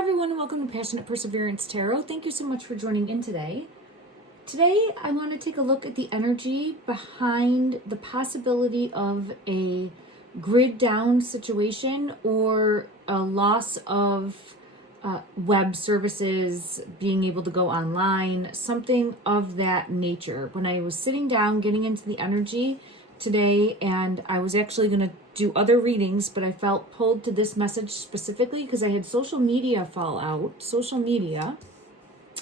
everyone, and welcome to Passionate Perseverance Tarot. Thank you so much for joining in today. Today, I want to take a look at the energy behind the possibility of a grid down situation or a loss of web services, being able to go online, something of that nature. When I was sitting down, getting into the energy today, and I was actually going to do other readings, but I felt pulled to this message specifically because I had social media,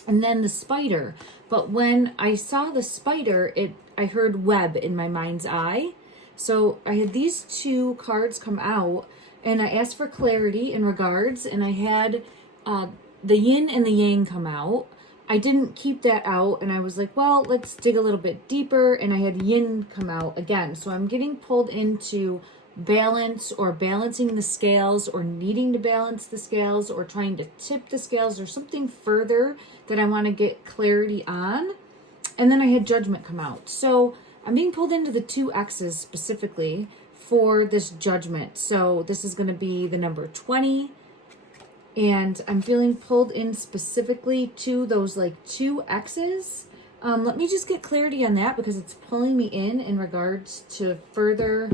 and then the spider. But when I saw the spider, I heard web in my mind's eye. So I had these two cards come out, and I asked for clarity in regards, and I had the yin and the yang come out. I didn't keep that out, and I was like, well, let's dig a little bit deeper, and I had yin come out again. So I'm getting pulled into balance or balancing the scales or needing to balance the scales or trying to tip the scales or something further that I want to get clarity on. And then I had judgment come out. So I'm being pulled into the two X's specifically for this judgment. So this is going to be the number 20. And I'm feeling pulled in specifically to those like two X's. Let me just get clarity on that because it's pulling me in regards to further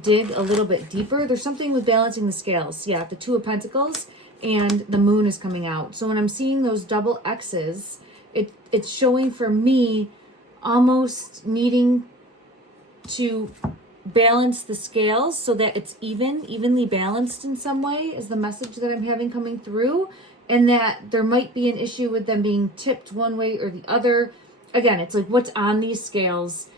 dig a little bit deeper. There's something with balancing the scales. Yeah, the Two of Pentacles and the Moon is coming out. So when I'm seeing those double X's, it's showing for me almost needing to balance the scales so that it's evenly balanced in some way is the message that I'm having coming through, and that there might be an issue with them being tipped one way or the other. Again, it's like what's on these scales.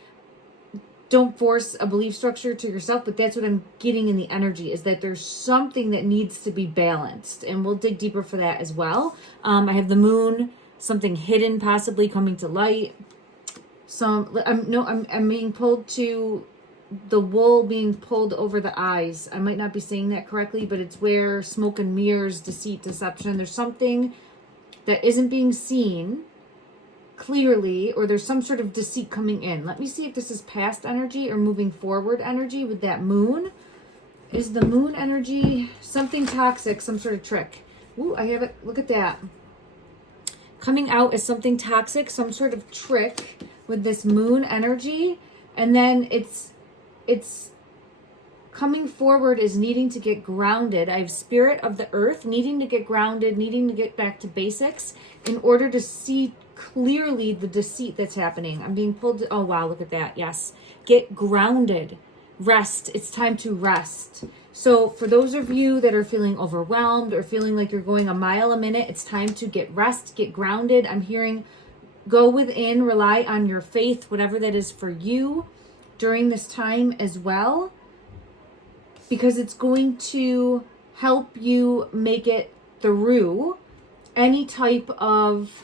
Don't force a belief structure to yourself, but that's what I'm getting in the energy, is that there's something that needs to be balanced, and we'll dig deeper for that as well. I have the Moon, something hidden possibly coming to light. I'm being pulled to the wool being pulled over the eyes. I might not be saying that correctly, but it's where smoke and mirrors, deceit, deception. There's something that isn't being seen clearly, or there's some sort of deceit coming in. Let me see if this is past energy or moving forward energy with that Moon. Is the Moon energy something toxic, some sort of trick? Ooh, I have it. Look at that. Coming out as something toxic, some sort of trick with this Moon energy. And then it's coming forward is needing to get grounded. I have Spirit of the Earth, needing to get grounded, needing to get back to basics in order to see clearly the deceit that's happening. I'm being pulled to, oh wow, look at that. Yes. Get grounded. Rest. It's time to rest. So for those of you that are feeling overwhelmed or feeling like you're going a mile a minute, it's time to get rest, get grounded. I'm hearing go within, rely on your faith, whatever that is for you during this time as well, because it's going to help you make it through any type of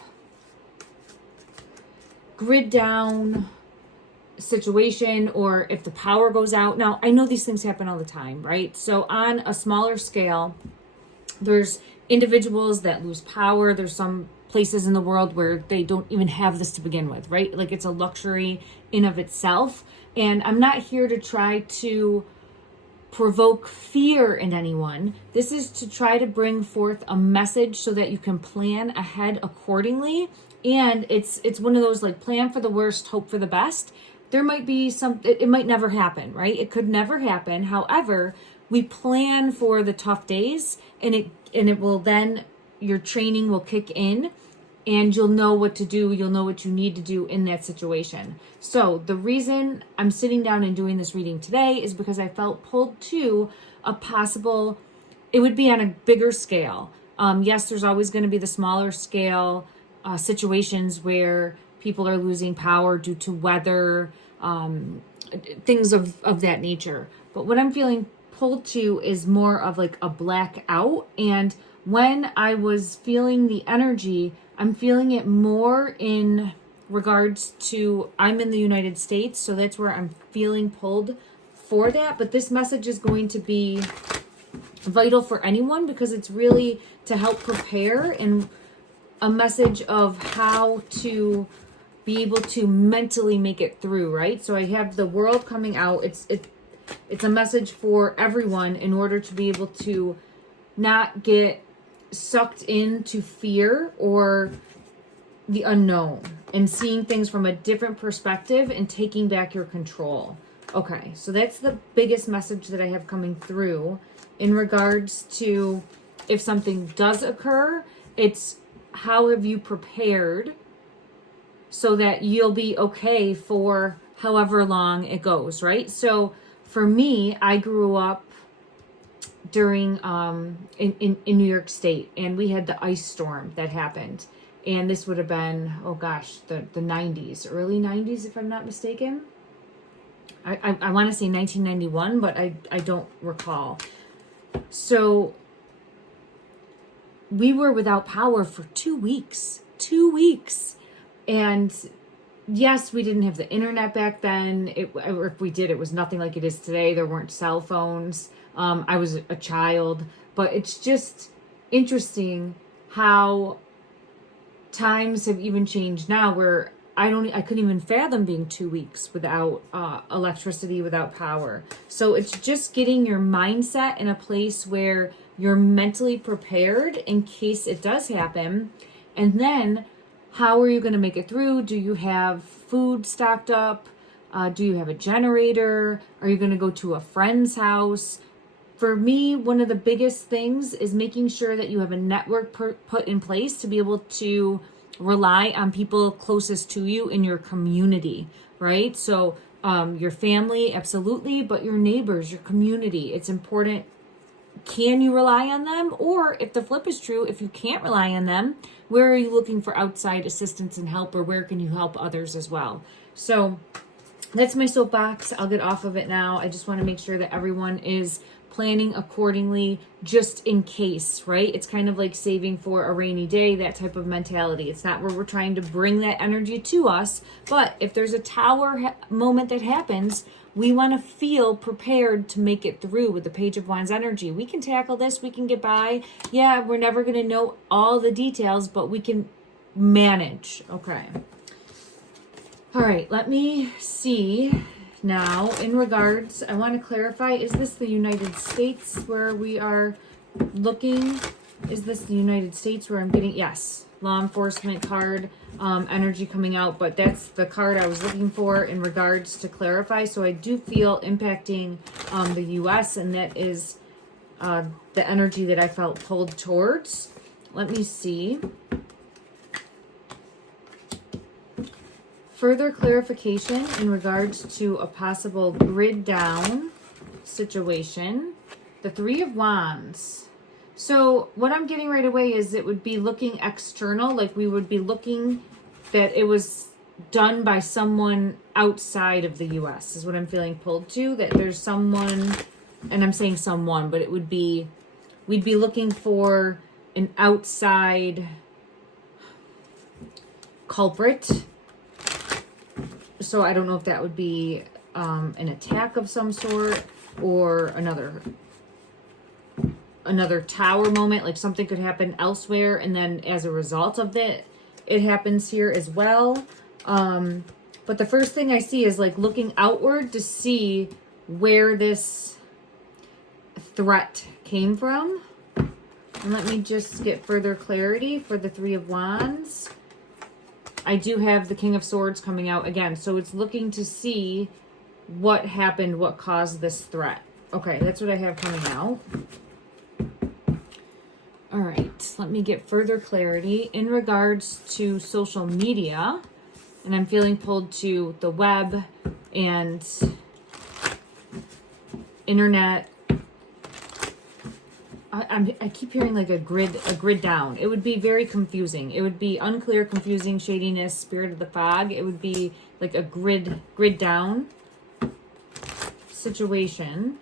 grid down situation, or if the power goes out. Now, I know these things happen all the time, right? So on a smaller scale, there's individuals that lose power. There's some places in the world where they don't even have this to begin with, right? Like it's a luxury in of itself. And I'm not here to try to provoke fear in anyone. This is to try to bring forth a message so that you can plan ahead accordingly. And it's one of those like plan for the worst, hope for the best. There might be it might never happen, right? It could never happen. However, we plan for the tough days, and it will then, your training will kick in and you'll know what to do. You'll know what you need to do in that situation. So the reason I'm sitting down and doing this reading today is because I felt pulled to a possible, it would be on a bigger scale. Yes, there's always going to be the smaller scale situations where people are losing power due to weather, things of that nature. But what I'm feeling pulled to is more of like a blackout. And when I was feeling the energy, I'm feeling it more in regards to, I'm in the United States, so that's where I'm feeling pulled for that. But this message is going to be vital for anyone because it's really to help prepare, and a message of how to be able to mentally make it through, right? So I have the World coming out. It's a message for everyone in order to be able to not get sucked into fear or the unknown, and seeing things from a different perspective and taking back your control. Okay, so that's the biggest message that I have coming through in regards to if something does occur. It's how have you prepared so that you'll be okay for however long it goes, right? So for me, I grew up during in New York State, and we had the ice storm that happened. And this would have been, oh gosh, the 90s, early 90s, if I'm not mistaken. I want to say 1991, but I don't recall. So we were without power for 2 weeks. 2 weeks. And yes, we didn't have the internet back then. Or if we did, it was nothing like it is today. There weren't cell phones. I was a child. But it's just interesting how times have even changed now, where I couldn't even fathom being 2 weeks without electricity, without power. So it's just getting your mindset in a place where you're mentally prepared in case it does happen. And then how are you going to make it through? Do you have food stocked up? Do you have a generator? Are you going to go to a friend's house? For me, one of the biggest things is making sure that you have a network put in place to be able to rely on people closest to you in your community, right? So your family, absolutely, but your neighbors, your community, it's important. Can you rely on them? Or if the flip is true, if you can't rely on them, where are you looking for outside assistance and help, or where can you help others as well? So that's my soapbox. I'll get off of it now. I just want to make sure that everyone is planning accordingly, just in case, right? It's kind of like saving for a rainy day, that type of mentality. It's not where we're trying to bring that energy to us, but if there's a tower moment that happens, we want to feel prepared to make it through with the Page of Wands energy. We can tackle this, we can get by. Yeah, we're never going to know all the details, but we can manage. Okay. All right, let me see. Now, in regards, I want to clarify, is this the United States where we are looking? Is this the United States where I'm getting, yes, law enforcement card, energy coming out, but that's the card I was looking for in regards to clarify. So I do feel impacting the U.S., and that is the energy that I felt pulled towards. Let me see. Further clarification in regards to a possible grid down situation. The Three of Wands. So what I'm getting right away is it would be looking external, like we would be looking that it was done by someone outside of the U.S. is what I'm feeling pulled to, that there's someone, and I'm saying someone, but it would be, we'd be looking for an outside culprit. So I don't know if that would be an attack of some sort, or another tower moment, like something could happen elsewhere, and then as a result of that, it happens here as well. But the first thing I see is like looking outward to see where this threat came from. And let me just get further clarity for the Three of Wands. I do have the King of Swords coming out again. So it's looking to see what happened, what caused this threat. Okay, that's what I have coming out. All right, let me get further clarity in regards to social media. And I'm feeling pulled to the web and internet. I keep hearing like a grid down. It would be very confusing. It would be unclear, confusing, shadiness, spirit of the fog. It would be like a grid down situation.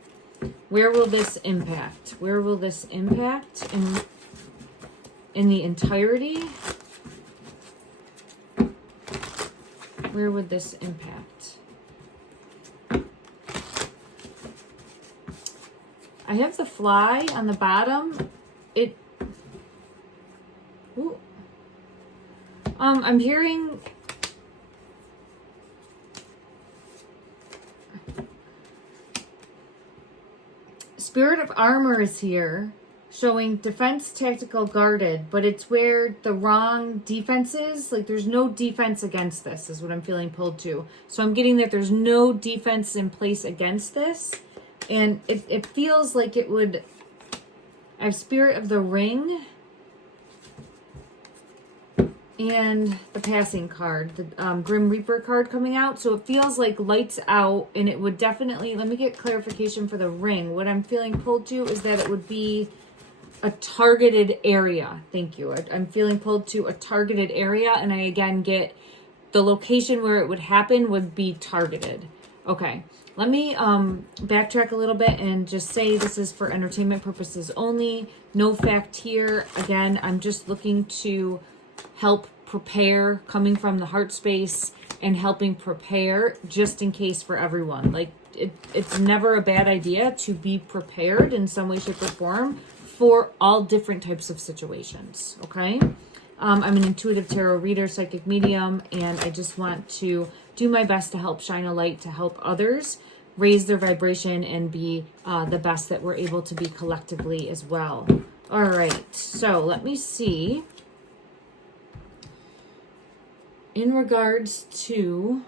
Where will this impact? Where will this impact in the entirety? Where would this impact? I have the fly on the bottom. I'm hearing Spirit of Armor is here. showing defense, tactical, guarded, but it's where the wrong defense is. Like there's no defense against this is what I'm feeling pulled to. So I'm getting that there's no defense in place against this. And it feels like it would, I have Spirit of the Ring and the Passing card, the Grim Reaper card coming out. So it feels like lights out, and it would definitely, let me get clarification for the ring. What I'm feeling pulled to is that it would be a targeted area. Thank you. I'm feeling pulled to a targeted area, and I again get the location where it would happen would be targeted. Okay. Let me backtrack a little bit and just say this is for entertainment purposes only. No fact here. Again, I'm just looking to help prepare, coming from the heart space and helping prepare just in case for everyone. Like it's never a bad idea to be prepared in some way, shape, or form for all different types of situations. Okay. I'm an intuitive tarot reader, psychic medium, and I just want to do my best to help shine a light to help others raise their vibration and be the best that we're able to be collectively as well. All right, so let me see. In regards to,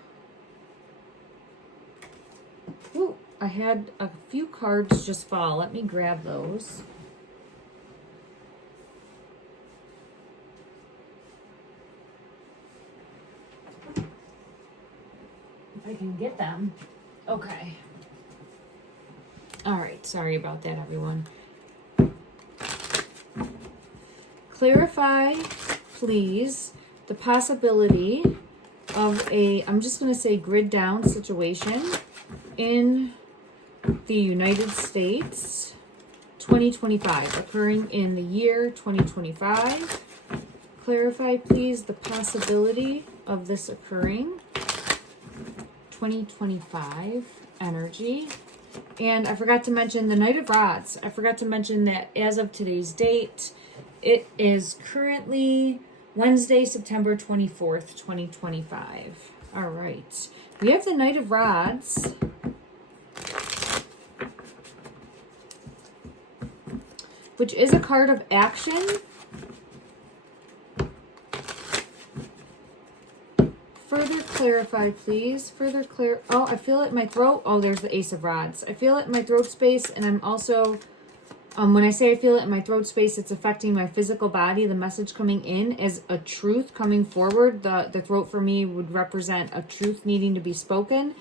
ooh, I had a few cards just fall. Let me grab those. If I can get them. Okay. All right. Sorry about that, everyone. Clarify, please, the possibility of a, I'm just going to say grid down situation in the United States, 2025, occurring in the year 2025. Clarify, please, the possibility of this occurring. 2025 energy. And I forgot to mention the Knight of Rods. I forgot to mention that as of today's date, it is currently Wednesday, September 24th, 2025. All right. We have the Knight of Rods. Which is a card of action. Further clarify, please. Further oh, I feel it in my throat. Oh, there's the Ace of Rods. I feel it in my throat space, and I'm also, when I say I feel it in my throat space, it's affecting my physical body. The message coming in is a truth coming forward. The throat for me would represent a truth needing to be spoken.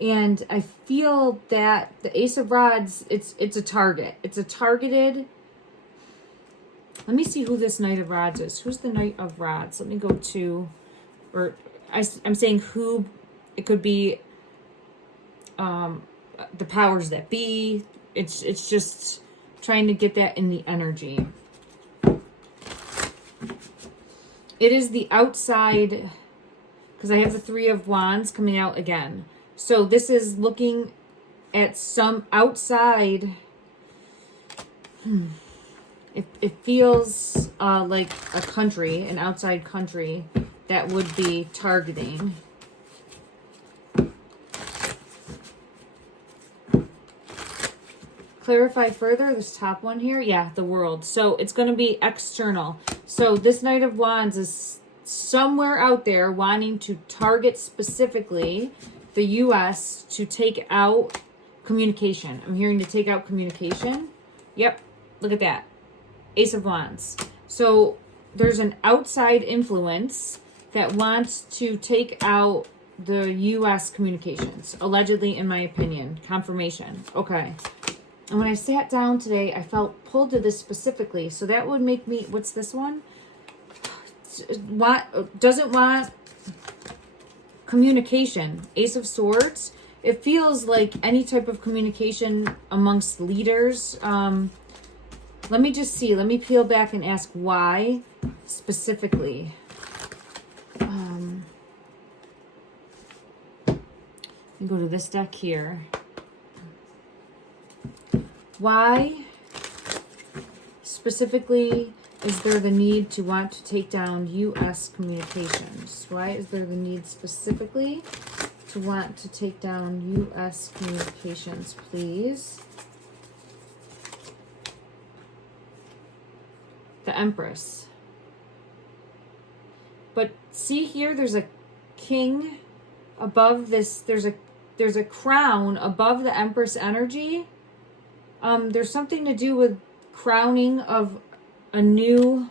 And I feel that the Ace of Rods, it's a target. It's a targeted. Let me see who this Knight of Rods is. Who's the Knight of Rods? Let me go to, or I'm saying who. It could be the powers that be. It's just trying to get that in the energy. It is the outside, because I have the Three of Wands coming out again. So this is looking at some outside. It feels like a country, an outside country that would be targeting. Clarify further, this top one here. Yeah, the world. So it's going to be external. So this Knight of Wands is somewhere out there wanting to target specifically the U.S. to take out communication. I'm hearing to take out communication. Yep, look at that. Ace of Wands. So there's an outside influence that wants to take out the U.S. communications, allegedly, in my opinion. Confirmation. Okay. And when I sat down today, I felt pulled to this specifically. So that would make me, what's this one? Doesn't want communication. Ace of Swords. It feels like any type of communication amongst leaders. Let me just see. Let me peel back and ask why specifically. You go to this deck here. Why specifically is there the need to want to take down U.S. communications? Why is there the need specifically to want to take down U.S. communications, please? the Empress. But see here, there's a king above this. There's a crown above the Empress energy. There's something to do with crowning of a new...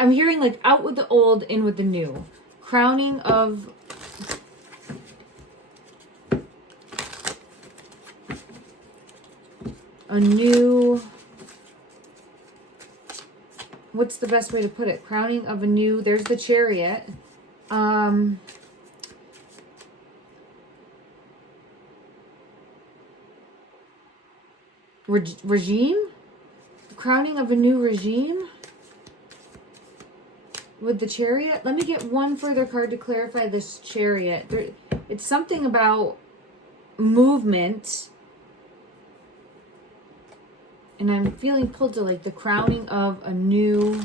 I'm hearing like out with the old, in with the new. Crowning of... a new... What's the best way to put it? Crowning of a new... There's the Chariot. Regime? Crowning of a new regime? With the Chariot? Let me get one further card to clarify this Chariot. It's something about movement. And I'm feeling pulled to like the crowning of a new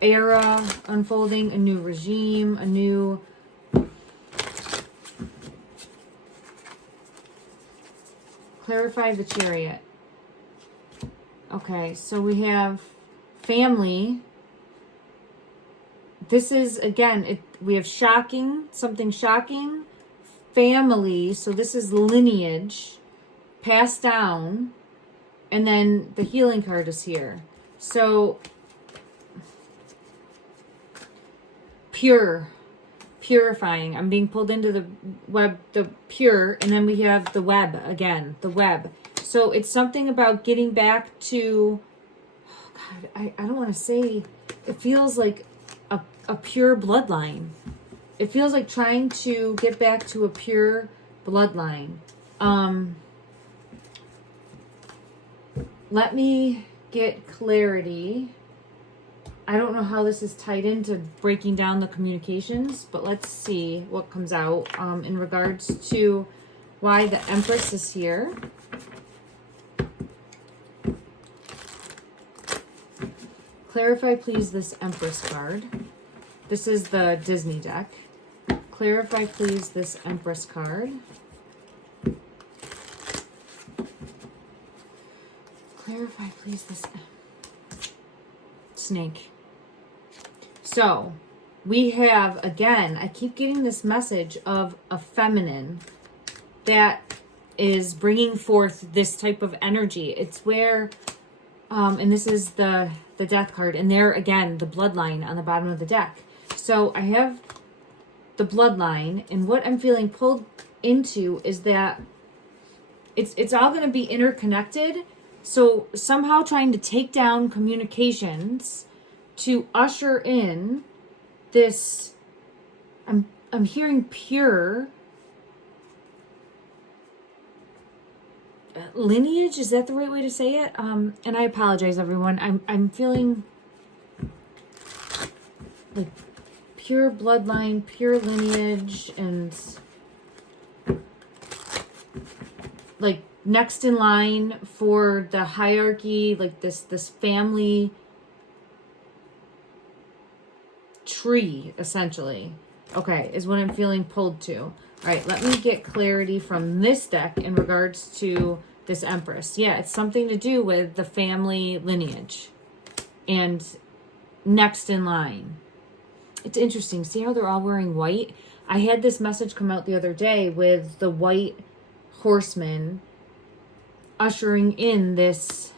era unfolding, a new regime, a new... Clarify the Chariot. Okay, so we have family. This is, again, we have shocking, something shocking. Family, so this is lineage. Passed down, and then the healing card is here. So purifying. I'm being pulled into the web, the pure, and then we have the web again, the web. So it's something about getting back to, oh God, I don't want to say, it feels like a pure bloodline. It feels like trying to get back to a pure bloodline. Let me get clarity. I don't know how this is tied into breaking down the communications, but let's see what comes out in regards to why the Empress is here. Clarify, please, this Empress card. This is the Disney deck. Clarify, please, this Empress card. Clarify, please, this snake. So, we have, again, I keep getting this message of a feminine that is bringing forth this type of energy. It's where, and this is the death card, and there, again, the bloodline on the bottom of the deck. So, I have the bloodline, and what I'm feeling pulled into is that it's all going to be interconnected. So somehow trying to take down communications to usher in this, I'm hearing pure lineage. Is that the right way to say it? And I apologize, everyone. I'm feeling like pure bloodline, pure lineage, and like next in line for the hierarchy, like this family tree, essentially. Okay, is what I'm feeling pulled to. All right, let me get clarity from this deck in regards to this Empress. Yeah, it's something to do with the family lineage and next in line. It's interesting. See how they're all wearing white? I had this message come out the other day with the white horseman ushering in this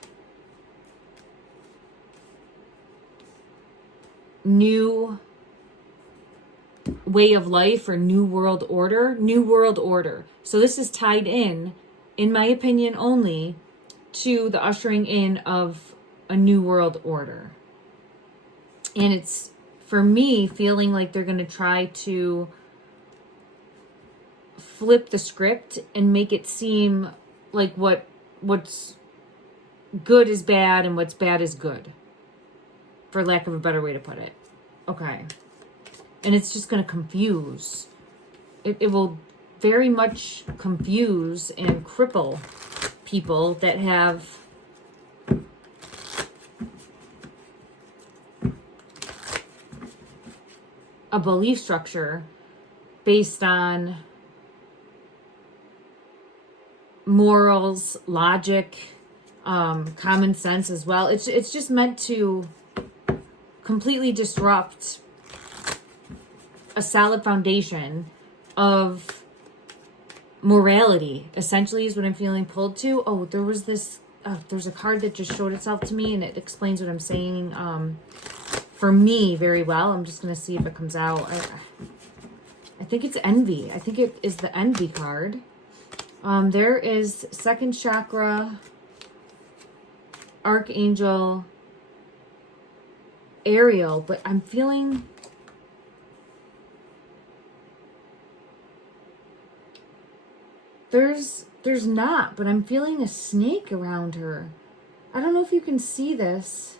new way of life or new world order. So this is tied in my opinion only, to the ushering in of a new world order. And it's, for me, feeling like they're going to try to flip the script and make it seem like what's good is bad and what's bad is good, for lack of a better way to put it. Okay. And it's just going to confuse. It will very much confuse and cripple people that have a belief structure based on morals, logic, common sense as well. It's just meant to completely disrupt a solid foundation of morality, essentially, is what I'm feeling pulled to. Oh, there was this, there's a card that just showed itself to me, and it explains what I'm saying for me very well. I'm just going to see if it comes out. I think it's envy. I think it is the envy card. There is second chakra, Archangel Ariel, but I'm feeling there's not, but I'm feeling a snake around her. I don't know if you can see this.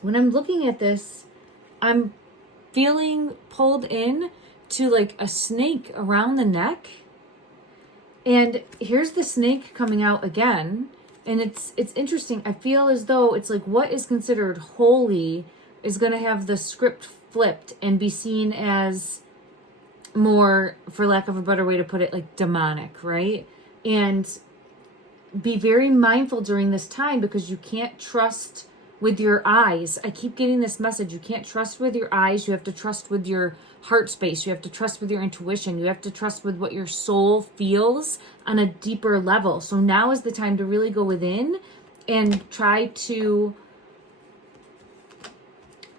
When I'm looking at this, I'm feeling pulled in to like a snake around the neck. And here's the snake coming out again. And it's interesting. I feel as though it's like what is considered holy is going to have the script flipped and be seen as more, for lack of a better way to put it, like demonic, right? And be very mindful during this time, because you can't trust with your eyes. I keep getting this message. You can't trust with your eyes. You have to trust with your heart space. You have to trust with your intuition. You have to trust with what your soul feels on a deeper level. So now is the time to really go within and try to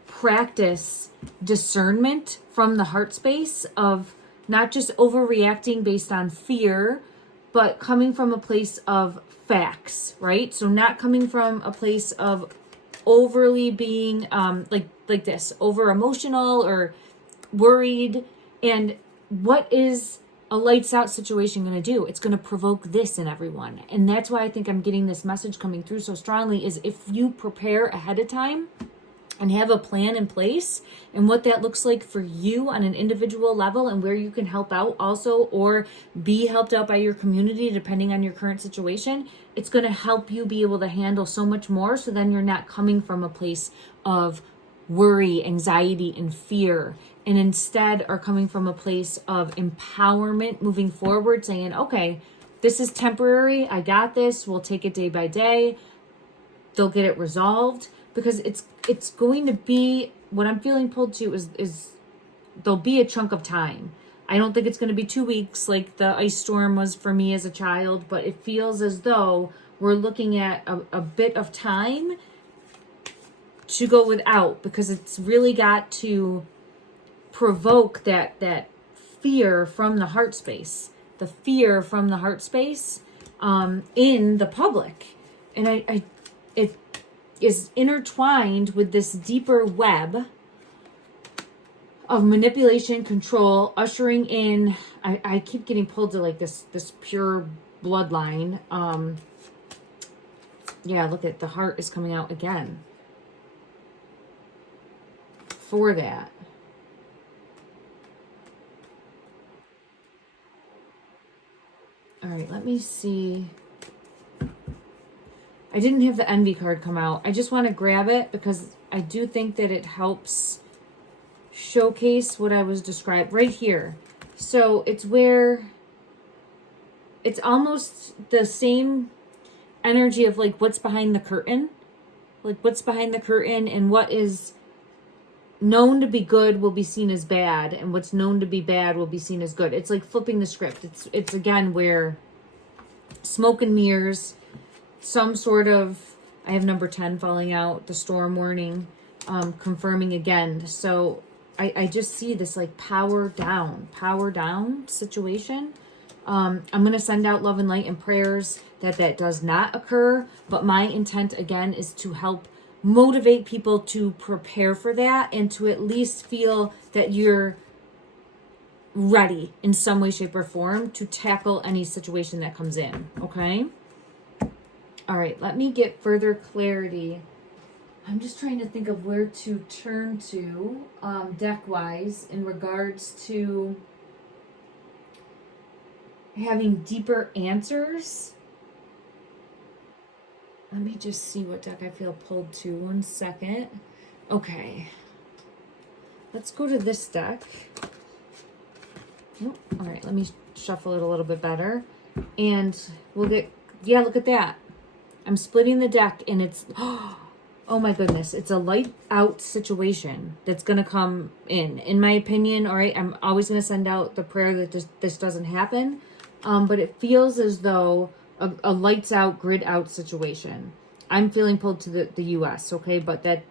practice discernment from the heart space of not just overreacting based on fear, but coming from a place of facts, right? So not coming from a place of overly being like this, over emotional or worried. And what is a lights out situation going to do? It's going to provoke this in everyone. And that's why I think I'm getting this message coming through so strongly, is if you prepare ahead of time and have a plan in place, and what that looks like for you on an individual level, and where you can help out also, or be helped out by your community depending on your current situation, it's going to help you be able to handle so much more. So then you're not coming from a place of worry, anxiety, and fear, and instead are coming from a place of empowerment moving forward, saying, okay, this is temporary, I got this, we'll take it day by day, they'll get it resolved. Because it's going to be, what I'm feeling pulled to is there'll be a chunk of time. I don't think it's going to be 2 weeks like the ice storm was for me as a child, but it feels as though we're looking at a bit of time to go without, because it's really got to provoke that fear from the heart space, the fear from the heart space in the public. And it is intertwined with this deeper web of manipulation, control, ushering in, I keep getting pulled to like this pure bloodline. Yeah, look at the heart is coming out again for that. All right, let me see. I didn't have the envy card come out. I just want to grab it because I do think that it helps showcase what I was described right here. So it's where it's almost the same energy of like what's behind the curtain, like what's behind the curtain, and what is known to be good will be seen as bad, and what's known to be bad will be seen as good. It's like flipping the script. It's again where smoke and mirrors, some sort of, I have number 10 falling out, the storm warning, confirming again. So I just see this like power down situation. I'm going to send out love and light and prayers that does not occur. But my intent again is to help motivate people to prepare for that, and to at least feel that you're ready in some way, shape, or form to tackle any situation that comes in. Okay. All right, let me get further clarity. I'm just trying to think of where to turn to deck-wise in regards to having deeper answers. Let me just see what deck I feel pulled to. 1 second. Okay. Let's go to this deck. Oh, all right, let me shuffle it a little bit better. And we'll get, yeah, look at that. I'm splitting the deck and it's, oh my goodness, it's a light out situation that's going to come in my opinion. All right, I'm always going to send out the prayer that this doesn't happen. But it feels as though a lights out, grid out situation. I'm feeling pulled to the US, okay? But that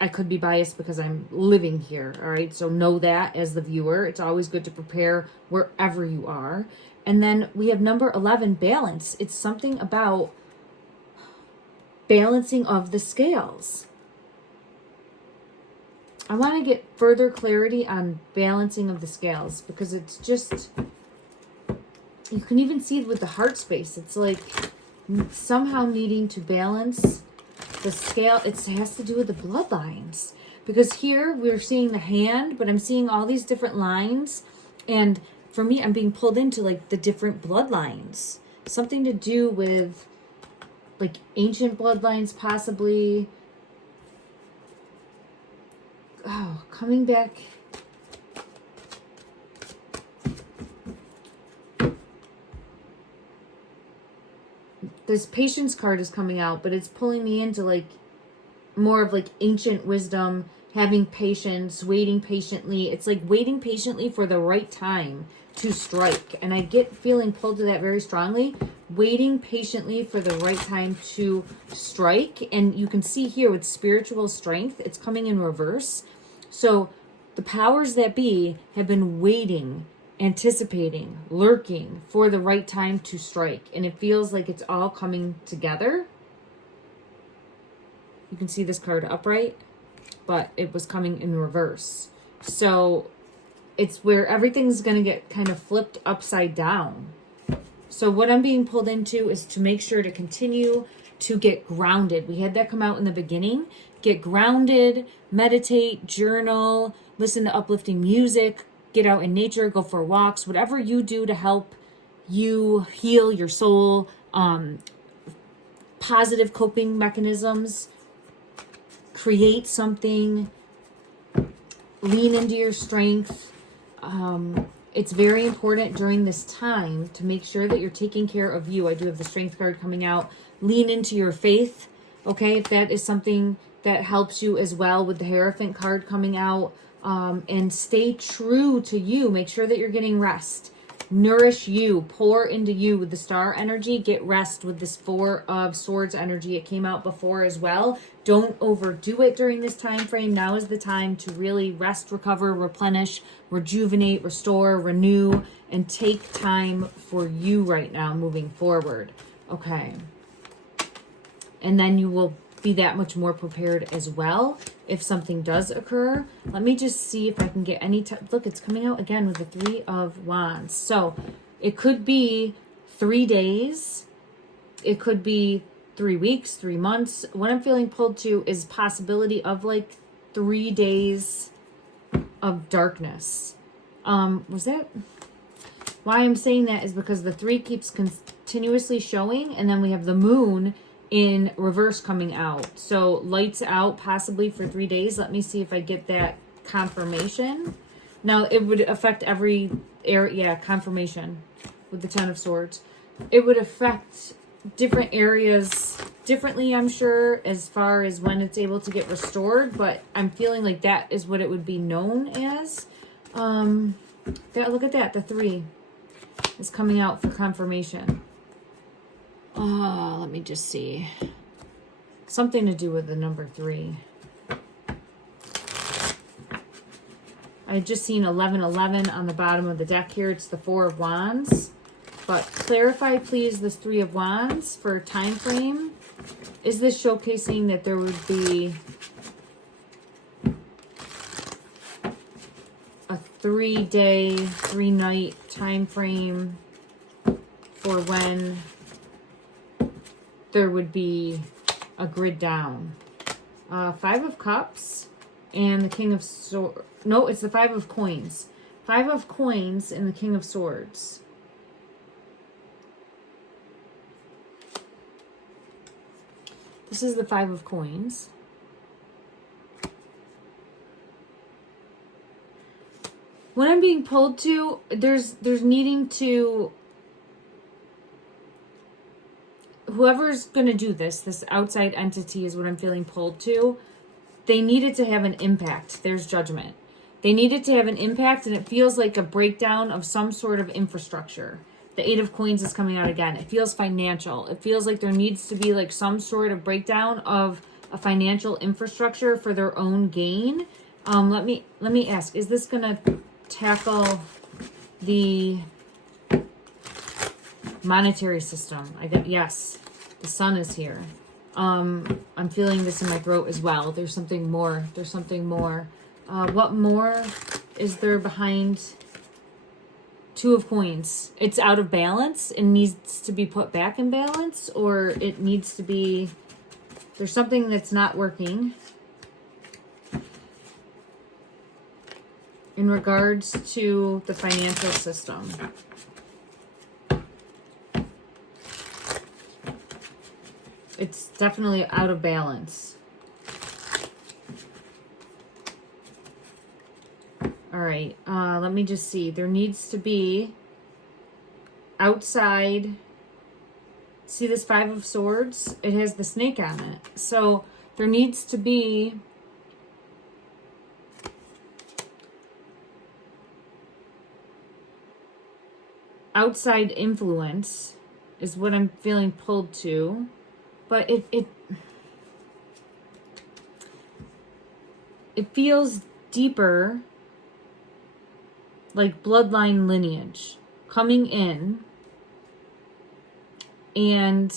I could be biased because I'm living here, all right? So know that as the viewer. It's always good to prepare wherever you are. And then we have number 11, balance. It's something about balancing of the scales. I want to get further clarity on balancing of the scales because it's just, you can even see it with the heart space. It's like somehow needing to balance the scale. It has to do with the bloodlines because here we're seeing the hand, but I'm seeing all these different lines. And for me, I'm being pulled into like the different bloodlines, something to do with like ancient bloodlines, possibly. Oh, coming back. This patience card is coming out, but it's pulling me into like more of like ancient wisdom, having patience, waiting patiently. It's like waiting patiently for the right time to strike. And I get feeling pulled to that very strongly. Waiting patiently for the right time to strike. And you can see here with spiritual strength, it's coming in reverse. So the powers that be have been waiting, anticipating, lurking for the right time to strike. And it feels like it's all coming together. You can see this card upright, but it was coming in reverse. So it's where everything's going to get kind of flipped upside down. So what I'm being pulled into is to make sure to continue to get grounded. We had that come out in the beginning. Get grounded, meditate, journal, listen to uplifting music, get out in nature, go for walks, whatever you do to help you heal your soul, positive coping mechanisms, create something, lean into your strength. It's very important during this time to make sure that you're taking care of you. I do have the strength card coming out. Lean into your faith, okay? If that is something that helps you as well with the Hierophant card coming out. And stay true to you. Make sure that you're getting rest. Nourish you. Pour into you with the star energy. Get rest with this Four of Swords energy. It came out before as well. Don't overdo it during this time frame. Now is the time to really rest, recover, replenish, rejuvenate, restore, renew, and take time for you right now moving forward. Okay. And then you will be that much more prepared as well if something does occur. Let me just see if I can get any look, it's coming out again with the Three of Wands. So it could be 3 days, it could be 3 weeks, 3 months. What I'm feeling pulled to is possibility of like 3 days of darkness. Was that why I'm saying that is because the 3 keeps continuously showing, and then we have the moon in reverse coming out. So lights out possibly for 3 days. Let me see if I get that confirmation. Now it would affect every area. Yeah, confirmation with the Ten of Swords. It would affect different areas differently, I'm sure, as far as when it's able to get restored. But I'm feeling like that is what it would be known as. Look at that. The 3 is coming out for confirmation. Let me just see. Something to do with the number 3. I had just seen 1111 on the bottom of the deck here. It's the Four of Wands. But clarify, please, this 3 of Wands for time frame. Is this showcasing that there would be a 3-day, 3-night time frame for when there would be a grid down? 5 of Cups and the King of Swords. No, it's the 5 of Coins. 5 of Coins and the King of Swords. This is the 5 of Coins. What I'm being pulled to, there's needing to, whoever's going to do this outside entity is what I'm feeling pulled to. They needed to have an impact. There's judgment. They needed to have an impact, and it feels like a breakdown of some sort of infrastructure. The Eight of Coins is coming out again. It feels financial. It feels like there needs to be like some sort of breakdown of a financial infrastructure for their own gain. Let me ask, is this going to tackle the monetary system? Yes, the sun is here. I'm feeling this in my throat as well. There's something more. What more is there behind Two of Coins? It's out of balance and needs to be put back in balance, or it needs to be, there's something that's not working in regards to the financial system. It's definitely out of balance. All right, let me just see. There needs to be outside. See this Five of Swords? It has the snake on it. So there needs to be outside influence is what I'm feeling pulled to. But it feels deeper, like bloodline lineage coming in and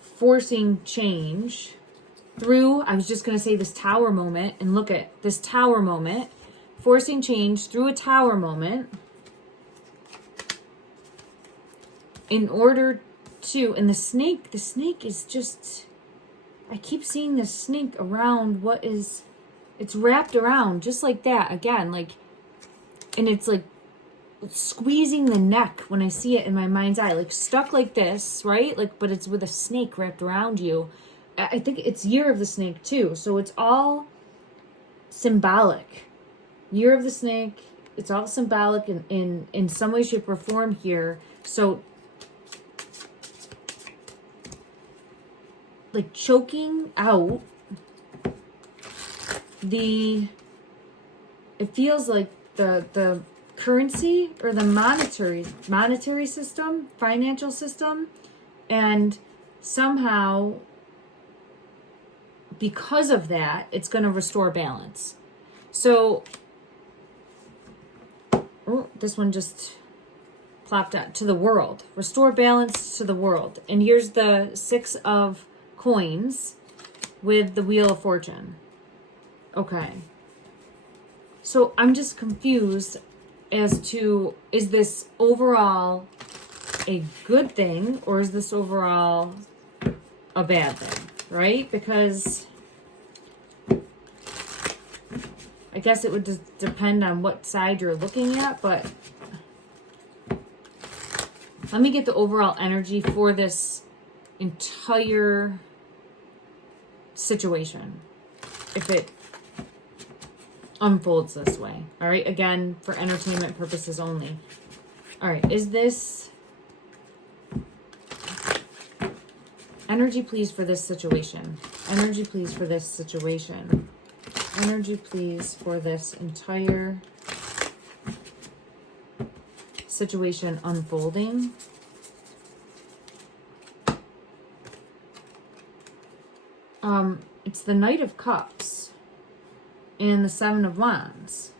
forcing change through, I was just going to say this tower moment, and look at this tower moment, forcing change through a tower moment in order to, and the snake is just, I keep seeing the snake around what is, it's wrapped around just like that again, like, and it's like squeezing the neck when I see it in my mind's eye, like stuck like this, right? Like, but it's with a snake wrapped around you. I think it's Year of the Snake too. So it's all symbolic. Year of the Snake, it's all symbolic in some way, shape, or form here. So like choking out it feels like the currency or the monetary system, financial system, and somehow because of that, it's going to restore balance. So, this one just plopped out to the world. Restore balance to the world. And here's the Six of Coins with the Wheel of Fortune. Okay. So I'm just confused as to, is this overall a good thing or is this overall a bad thing, right? Because I guess it would just depend on what side you're looking at, but let me get the overall energy for this entire situation, if it unfolds this way. All right, again, for entertainment purposes only. All right, is this energy, please, for this situation? Energy, please, for this situation. Energy, please, for this entire situation unfolding. It's the Knight of Cups and the Seven of Wands.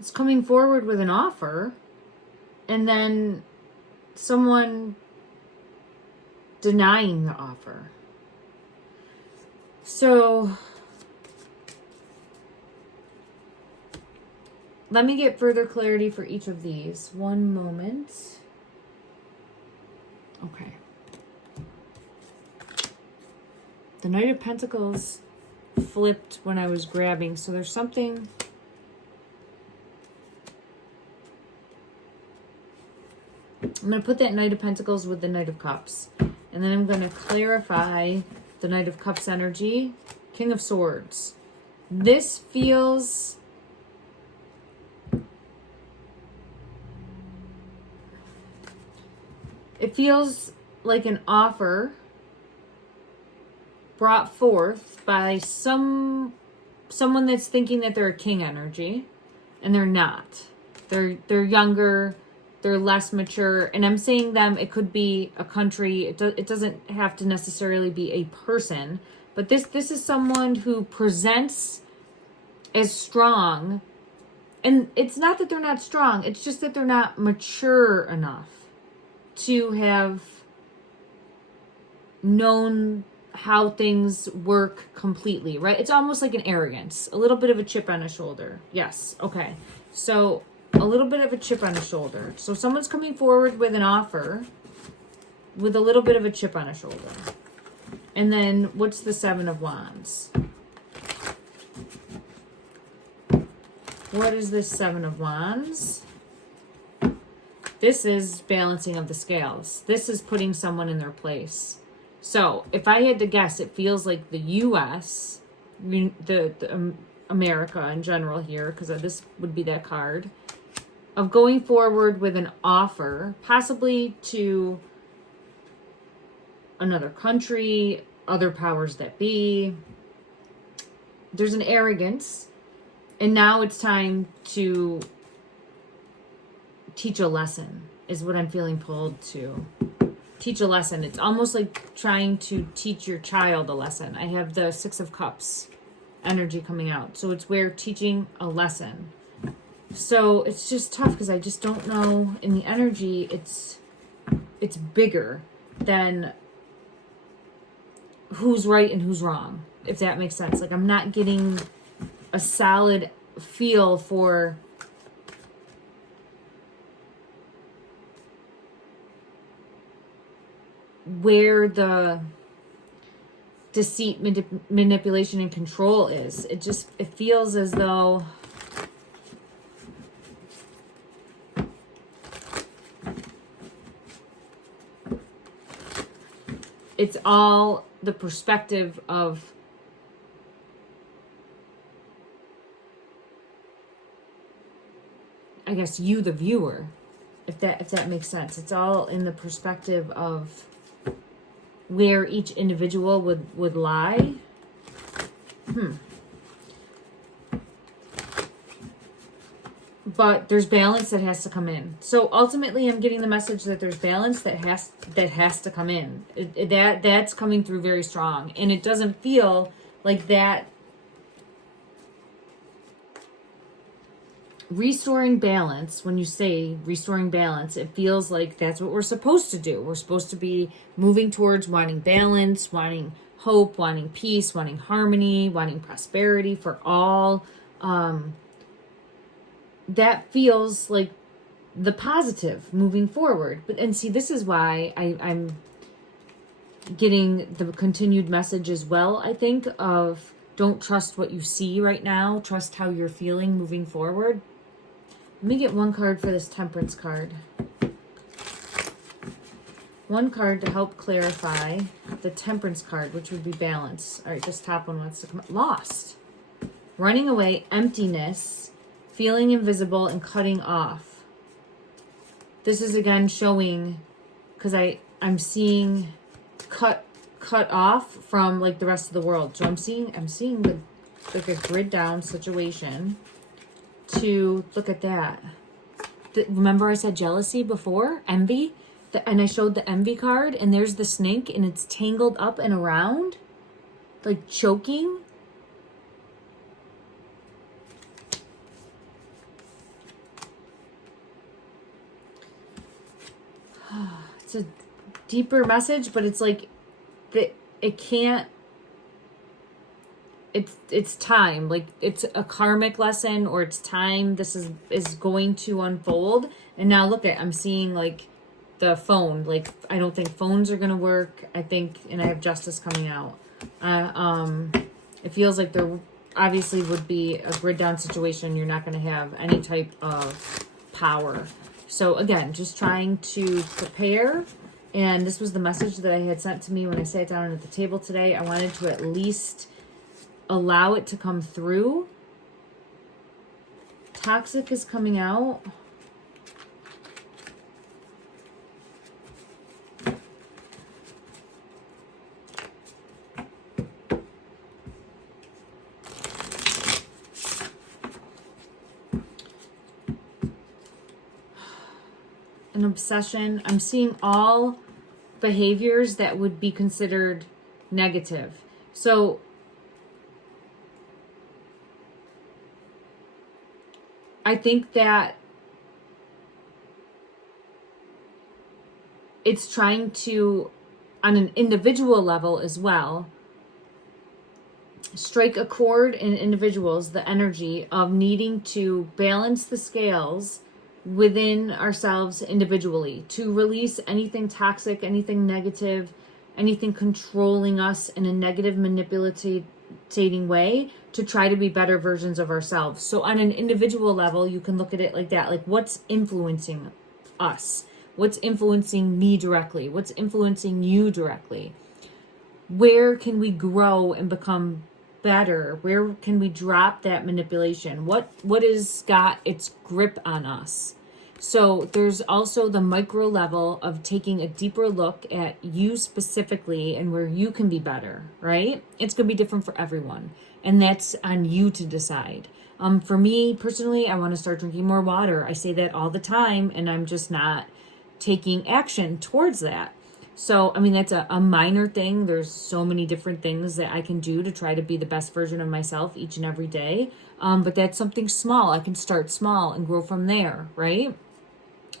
It's coming forward with an offer, and then someone denying the offer. So let me get further clarity for each of these. One moment. Okay. The Knight of Pentacles flipped when I was grabbing, so there's something. I'm going to put that Knight of Pentacles with the Knight of Cups. And then I'm going to clarify the Knight of Cups energy. King of Swords. This feels... It feels like an offer brought forth by someone that's thinking that they're a king energy, and they're not. They're younger, they're less mature, and I'm saying them, it could be a country, it doesn't have to necessarily be a person, but this is someone who presents as strong, and it's not that they're not strong, it's just that they're not mature enough to have known how things work completely, right? It's almost like an arrogance, a little bit of a chip on a shoulder. Yes, okay. So a little bit of a chip on a shoulder. So someone's coming forward with an offer with a little bit of a chip on a shoulder. And then what's the Seven of Wands? What is this Seven of Wands? This is balancing of the scales. This is putting someone in their place. So if I had to guess, it feels like the U.S., the America in general here, because this would be that card, of going forward with an offer, possibly to another country, other powers that be. There's an arrogance, and now it's time to teach a lesson, is what I'm feeling pulled to. Teach a lesson. It's almost like trying to teach your child a lesson. I have the Six of Cups energy coming out. So it's where teaching a lesson. So it's just tough because I just don't know. In the energy, it's bigger than who's right and who's wrong, if that makes sense. Like, I'm not getting a solid feel for where the deceit, manipulation, and control is. It feels as though it's all the perspective of I guess you, the viewer, if that makes sense. It's all in the perspective of where each individual would lie. But there's balance that has to come in. So ultimately, I'm getting the message that there's balance that has to come in. That's coming through very strong, and it doesn't feel like that. Restoring balance, when you say restoring balance, it feels like that's what we're supposed to do. We're supposed to be moving towards wanting balance, wanting hope, wanting peace, wanting harmony, wanting prosperity for all. That feels like the positive moving forward. And see, this is why I'm getting the continued message as well, I think, of don't trust what you see right now. Trust how you're feeling moving forward. Let me get one card for this Temperance card. One card to help clarify the Temperance card, which would be balance. All right, this top one wants to come. Lost. Running away, emptiness, feeling invisible, and cutting off. This is again showing, because I'm seeing cut off from like the rest of the world. So I'm seeing like a grid down situation. To look at that. Remember I said jealousy before? Envy? And I showed the envy card, and there's the snake, and it's tangled up and around, like choking. It's a deeper message, but it's like that it can't. It's time, like it's a karmic lesson, or it's time. This is going to unfold. And now look at, I'm seeing like the phone. Like, I don't think phones are gonna work. I think, and I have justice coming out. It feels like there obviously would be a grid down situation. You're not gonna have any type of power. So again, just trying to prepare. And this was the message that I had sent to me when I sat down at the table today. I wanted to at least allow it to come through. Toxic is coming out. An obsession. I'm seeing all behaviors that would be considered negative. So I think that it's trying to, on an individual level as well, strike a chord in individuals, the energy of needing to balance the scales within ourselves individually, to release anything toxic, anything negative, anything controlling us in a negative, manipulating way, to try to be better versions of ourselves. So on an individual level, you can look at it like that, like what's influencing us? What's influencing me directly? What's influencing you directly? Where can we grow and become better? Where can we drop that manipulation? What has got its grip on us? So there's also the micro level of taking a deeper look at you specifically and where you can be better, right? It's going to be different for everyone. And that's on you to decide. For me personally, I want to start drinking more water. I say that all the time, and I'm just not taking action towards that. So, I mean, that's a minor thing. There's so many different things that I can do to try to be the best version of myself each and every day. But that's something small. I can start small and grow from there, right?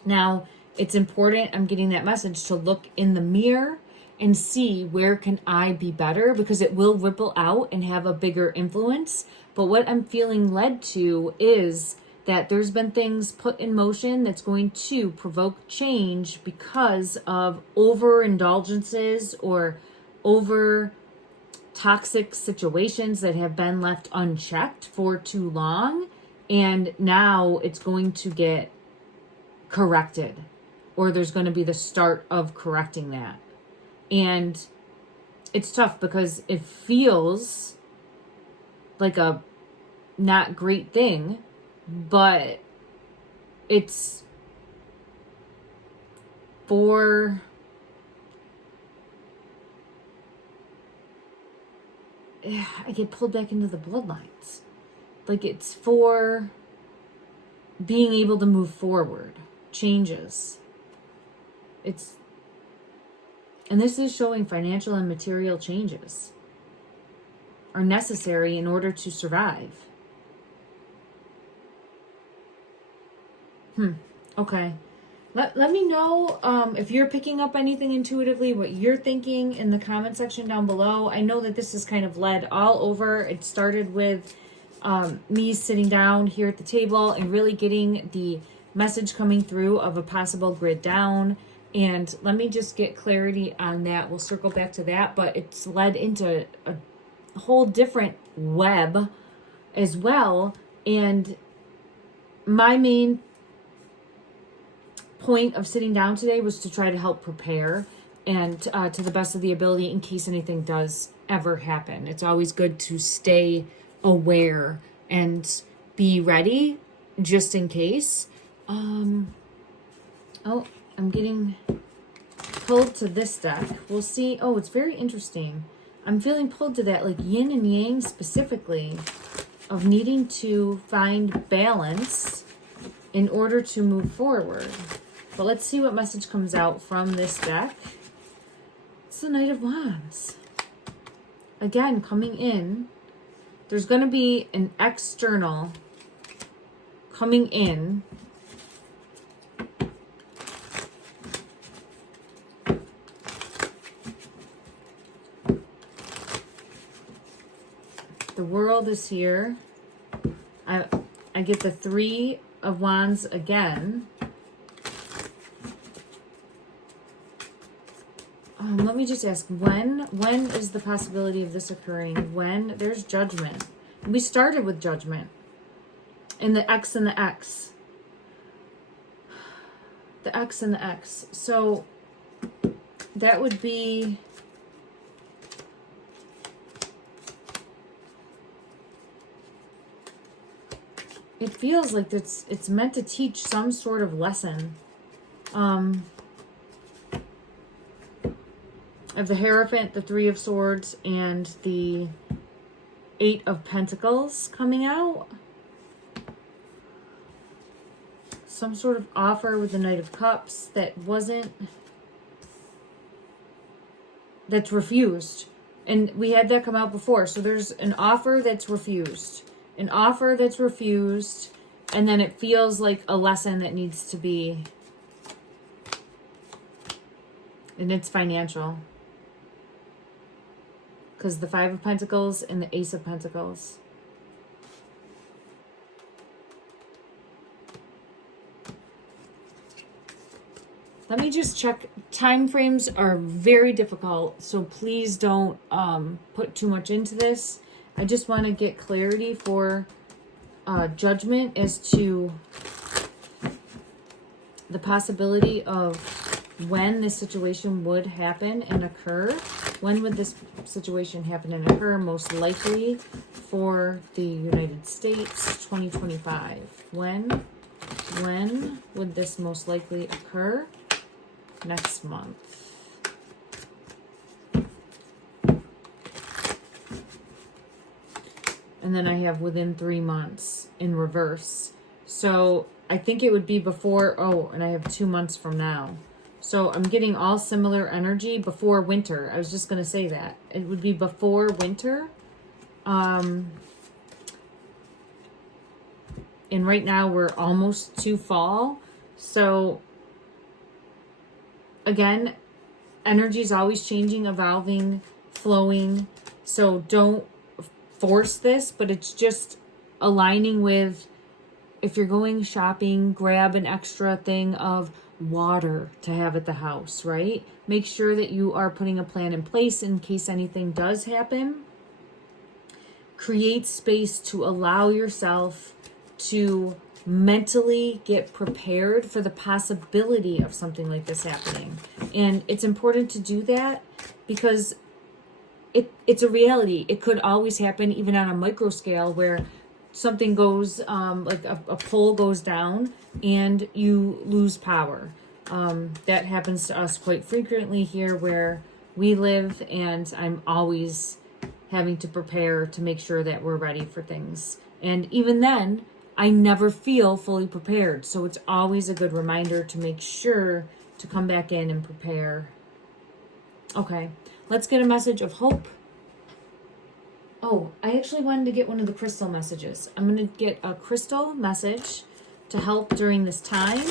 Now, it's important, I'm getting that message, to look in the mirror and see where can I be better, because it will ripple out and have a bigger influence. But what I'm feeling led to is that there's been things put in motion that's going to provoke change because of overindulgences or over toxic situations that have been left unchecked for too long. And now it's going to get corrected, or there's going to be the start of correcting that. And it's tough because it feels like a not great thing, but it's for I get pulled back into the bloodlines. Like, it's for being able to move forward, changes. And this is showing financial and material changes are necessary in order to survive. Okay. Let me know if you're picking up anything intuitively, what you're thinking in the comment section down below. I know that this is kind of led all over. It started with me sitting down here at the table and really getting the message coming through of a possible grid down. And let me just get clarity on that. We'll circle back to that, but it's led into a whole different web as well. And my main point of sitting down today was to try to help prepare and to the best of the ability in case anything does ever happen. It's always good to stay aware and be ready just in case. Oh, I'm getting pulled to this deck. We'll see. Oh, it's very interesting. I'm feeling pulled to that, like yin and yang specifically, of needing to find balance in order to move forward. But let's see what message comes out from this deck. It's the Knight of Wands. Again, coming in. There's going to be an external coming in. The World is here. I get the Three of Wands again. Let me just ask, when is the possibility of this occurring? When? There's Judgment. We started with Judgment. And the X and the X. the X and the X. So that would be, it feels like it's meant to teach some sort of lesson. Of the Hierophant, the Three of Swords, and the Eight of Pentacles coming out. Some sort of offer with the Knight of Cups that's refused. And we had that come out before. So there's an offer that's refused. An offer that's refused. And then it feels like a lesson that needs to be. And it's financial. Because the Five of Pentacles and the Ace of Pentacles. Let me just check. Time frames are very difficult, so please don't put too much into this. I just want to get clarity for judgment as to the possibility of when this situation would happen and occur. When would this situation happen and occur? Most likely for the United States, 2025. When would this most likely occur? Next month. And then I have within 3 months in reverse. So I think it would be before, oh, and I have 2 months from now. So I'm getting all similar energy before winter. I was just going to say that. It would be before winter. And right now we're almost to fall. So again, energy is always changing, evolving, flowing. So don't force this, but it's just aligning with, if you're going shopping, grab an extra thing of water to have at the house, right? Make sure that you are putting a plan in place in case anything does happen. Create space to allow yourself to mentally get prepared for the possibility of something like this happening. And it's important to do that because it's a reality. It could always happen, even on a micro scale, where something goes, like a pole goes down and you lose power. That happens to us quite frequently here where we live, and I'm always having to prepare to make sure that we're ready for things. And even then, I never feel fully prepared. So it's always a good reminder to make sure to come back in and prepare. Okay, let's get a message of hope. Oh, I actually wanted to get one of the crystal messages. I'm going to get a crystal message to help during this time.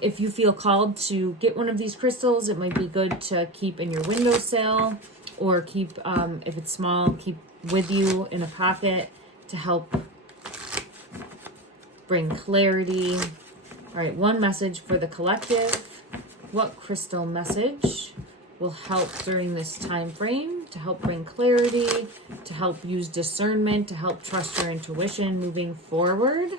If you feel called to get one of these crystals, it might be good to keep in your windowsill, or keep, if it's small, keep with you in a pocket to help bring clarity. All right, one message for the collective. What crystal message will help during this time frame to help bring clarity, to help use discernment, to help trust your intuition moving forward?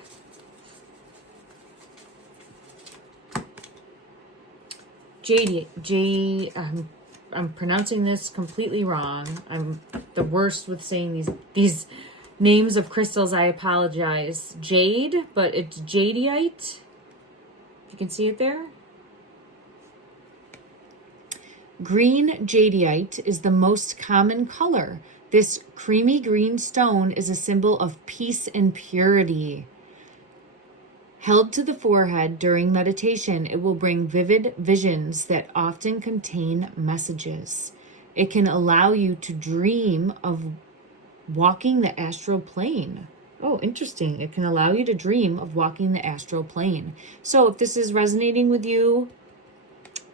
I'm pronouncing this completely wrong. I'm the worst with saying these names of crystals. I apologize. Jade, but it's jadeite. You can see it there. Green jadeite is the most common color. This creamy green stone is a symbol of peace and purity. Held to the forehead during meditation, it will bring vivid visions that often contain messages. It can allow you to dream of walking the astral plane. Oh, interesting. It can allow you to dream of walking the astral plane. So if this is resonating with you,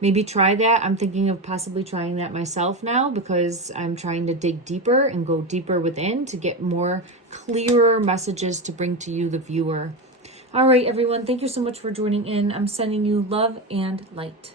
maybe try that. I'm thinking of possibly trying that myself now because I'm trying to dig deeper and go deeper within to get more clearer messages to bring to you, the viewer. All right, everyone. Thank you so much for joining in. I'm sending you love and light.